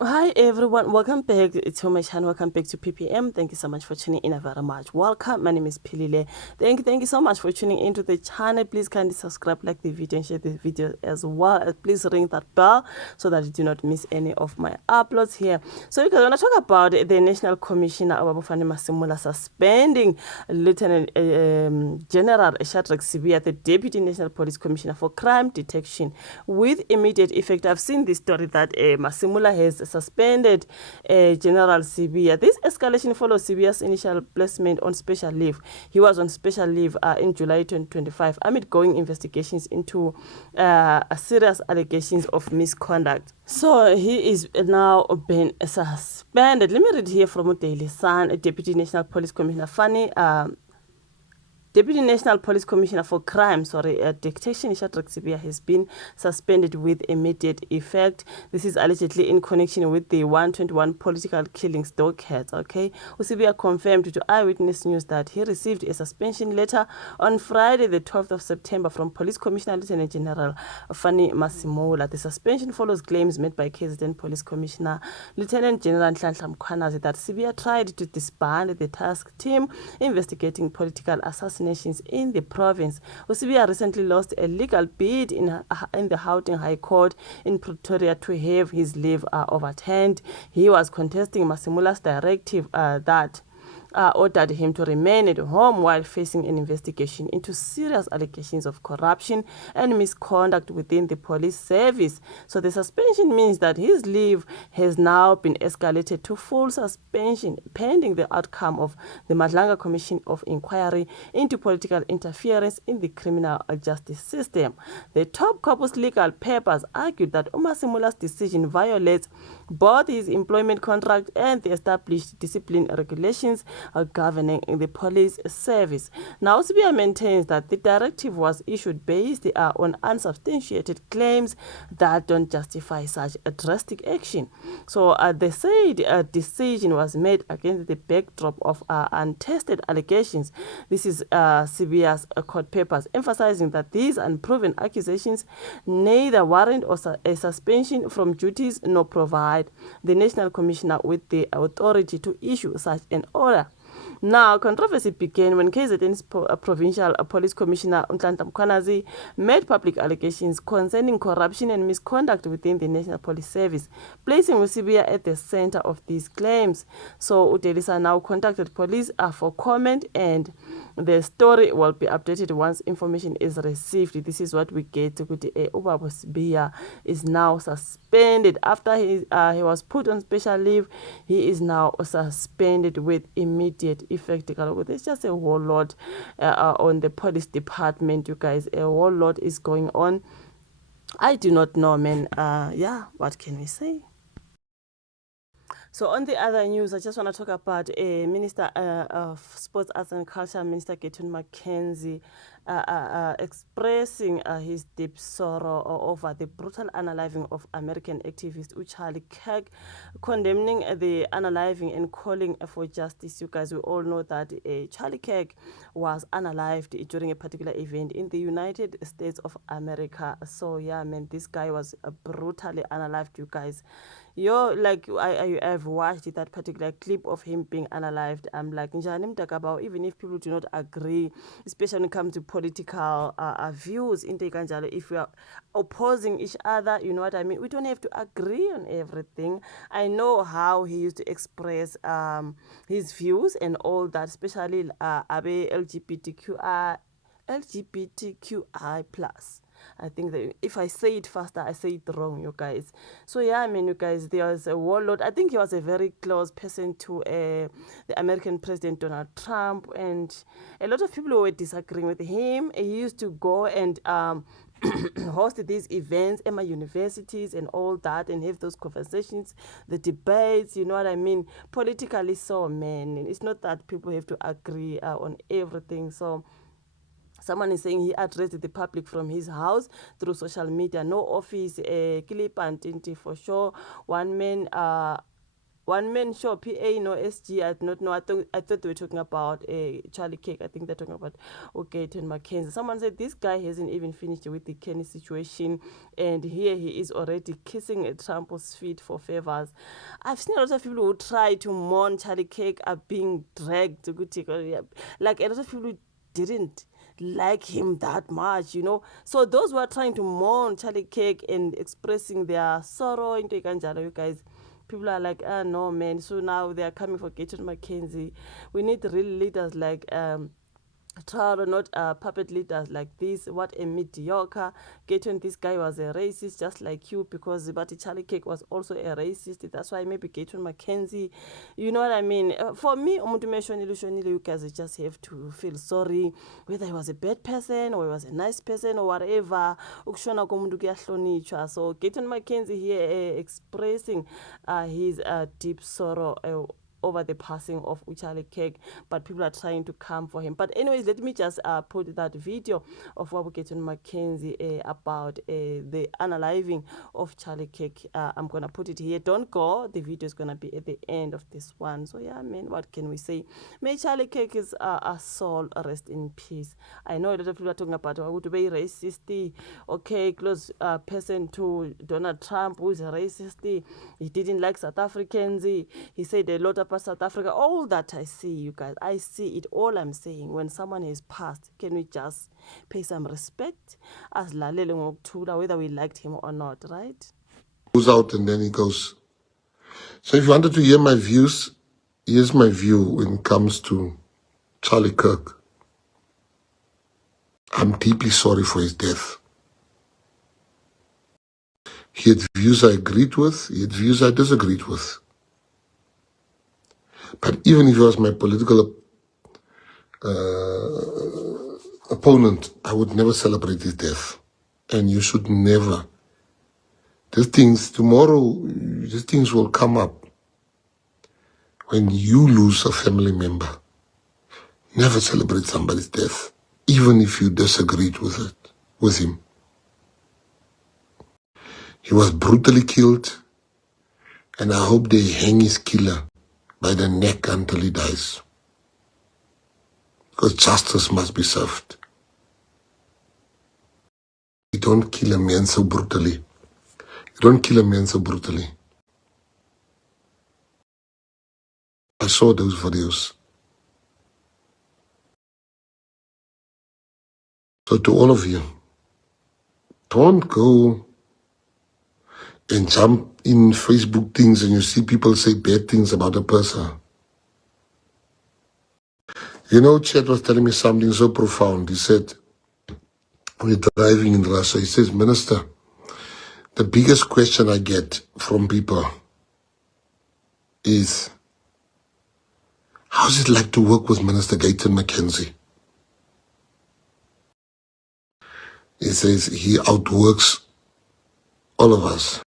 Hi everyone, welcome back to my channel. Welcome back to PPM. Thank you so much for tuning in very much. Welcome, my name is Pilile. Thank you so much for tuning into the channel. Please kindly subscribe, like the video, and share the video as well. Please ring that bell so that you do not miss any of my uploads here. So you guys want to talk about the National Commissioner Obafani Masimula suspending Lieutenant General Shadrack Sibia, the Deputy National Police Commissioner for Crime Detection, with immediate effect. I've seen this story that Masimula has suspended General Sibia. This escalation follows Sibia's initial placement on special leave. He was on special leave in July 2025 amid going investigations into serious allegations of misconduct. So he is now been suspended. Let me read here from Daily Sun. Deputy National Police Commissioner Fanny Deputy National Police Commissioner for Crime, Detection Shadrack Sibia has been suspended with immediate effect. This is allegedly in connection with the 121 political killings docket. Okay, Sibia confirmed to Eyewitness News that he received a suspension letter on Friday, the 12th of September, from Police Commissioner Lieutenant General Fanny Masemola. The suspension follows claims made by KZN Police Commissioner Lieutenant General Nhlanhla Mkhwanazi that Sibia tried to disband the task team investigating political assassinations in the province. Sibia recently lost a legal bid in the Gauteng High Court in Pretoria to have his leave overturned. He was contesting Masimula's directive that ordered him to remain at home while facing an investigation into serious allegations of corruption and misconduct within the police service. So the suspension means that his leave has now been escalated to full suspension pending the outcome of the Madlanga Commission of Inquiry into political interference in the criminal justice system. The top corpus legal papers argued that Masimula's decision violates both his employment contract and the established discipline regulations governing the police service. Now, Sibia maintains that the directive was issued based on unsubstantiated claims that don't justify such a drastic action. So they said decision was made against the backdrop of untested allegations. This is Sibia's court papers, emphasizing that these unproven accusations neither warrant a suspension from duties nor provide the National Commissioner with the authority to issue such an order. Now, controversy began when KZN's Provincial Police Commissioner Nhlanhla Mkhwanazi made public allegations concerning corruption and misconduct within the National Police Service, placing Sibia at the center of these claims. So, Udelisa now contacted police for comment, and the story will be updated once information is received. This is what we get. Ubaba Sibia is now suspended after he was put on special leave. He is now suspended with immediate effect. There's just a whole lot on the police department, you guys. A whole lot is going on. I do not know, man. Yeah, what can we say? So on the other news, I just want to talk about Minister of Sports, Arts and Culture, Minister Getun McKenzie, expressing his deep sorrow over the brutal unaliving of American activist Charlie Kirk, condemning the unaliving and calling for justice. You guys, we all know that Charlie Kirk was unalived during a particular event in the United States of America. So yeah, man, this guy was brutally unalived, you guys. Like I've watched that particular clip of him being unalived. I'm like, njani mtakabao, even if people do not agree, especially when it comes to political views, if we are opposing each other, you know what I mean? We don't have to agree on everything. I know how he used to express his views and all that, especially LGBTQI plus. I think that if I say it faster, I say it wrong, you guys. So yeah, I mean, you guys, there was a warlord. I think he was a very close person to the American President Donald Trump, and a lot of people were disagreeing with him. He used to go and host these events at my universities and all that, and have those conversations, the debates, you know what I mean, politically. So man, it's not that people have to agree on everything. So someone is saying he addressed the public from his house through social media. No office, clip and tinty for sure. One man one man show, PA, no SG. I do not know. I thought they were talking about Charlie Cake. I think they're talking about Gayton McKenzie. Someone said this guy hasn't even finished with the Kenny situation, and here he is already kissing Trump's feet for favors. I've seen a lot of people who try to mourn Charlie Cake are being dragged to good take. Like a lot of people who didn't like him that much, you know. So those who are trying to mourn Charlie Cake and expressing their sorrow into Ikanjalo, you guys, people are like, ah, no, man. So now they are coming for Gayton McKenzie. We need real leaders like Taro, not puppet leaders like this. What a mediocre. Gayton, this guy was a racist just like you, because Zibati Charlie Cake was also a racist. That's why maybe Gayton McKenzie, you know what I mean? For me, you guys just have to feel sorry, whether he was a bad person or he was a nice person or whatever. So Gayton McKenzie here expressing his deep sorrow over the passing of Charlie Cake, but people are trying to come for him. But anyways, let me just put that video of Gayton McKenzie about the unaliving of Charlie Cake. I'm gonna put it here. Don't go. The video is gonna be at the end of this one. So yeah, man, what can we say? May Charlie Cake's soul rest in peace. I know a lot of people are talking about who to be racist. Okay, close person to Donald Trump, who is a racist. He didn't like South Africans. He said a lot about South Africa. All that I see, you guys, I see it. All I'm saying, when someone has passed, can we just pay some respect as Lalele Ngokthula, whether we liked him or not, right? Goes out and then he goes. So if you wanted to hear my views, here's my view when it comes to Charlie Kirk. I'm deeply sorry for his death. He had views I agreed with, he had views I disagreed with. But even if he was my political opponent, I would never celebrate his death. And you should never. Tomorrow, these things will come up. When you lose a family member, never celebrate somebody's death, even if you disagreed with him. He was brutally killed, and I hope they hang his killer by the neck until he dies. Because justice must be served. You don't kill a man so brutally. You don't kill a man so brutally. I saw those videos. So to all of you, don't go and jump in Facebook things and you see people say bad things about a person. You know, Chet was telling me something so profound. He said, we're driving in Russia. He says, Minister, the biggest question I get from people is, how's it like to work with Minister Gayton McKenzie? He says he outworks all of us.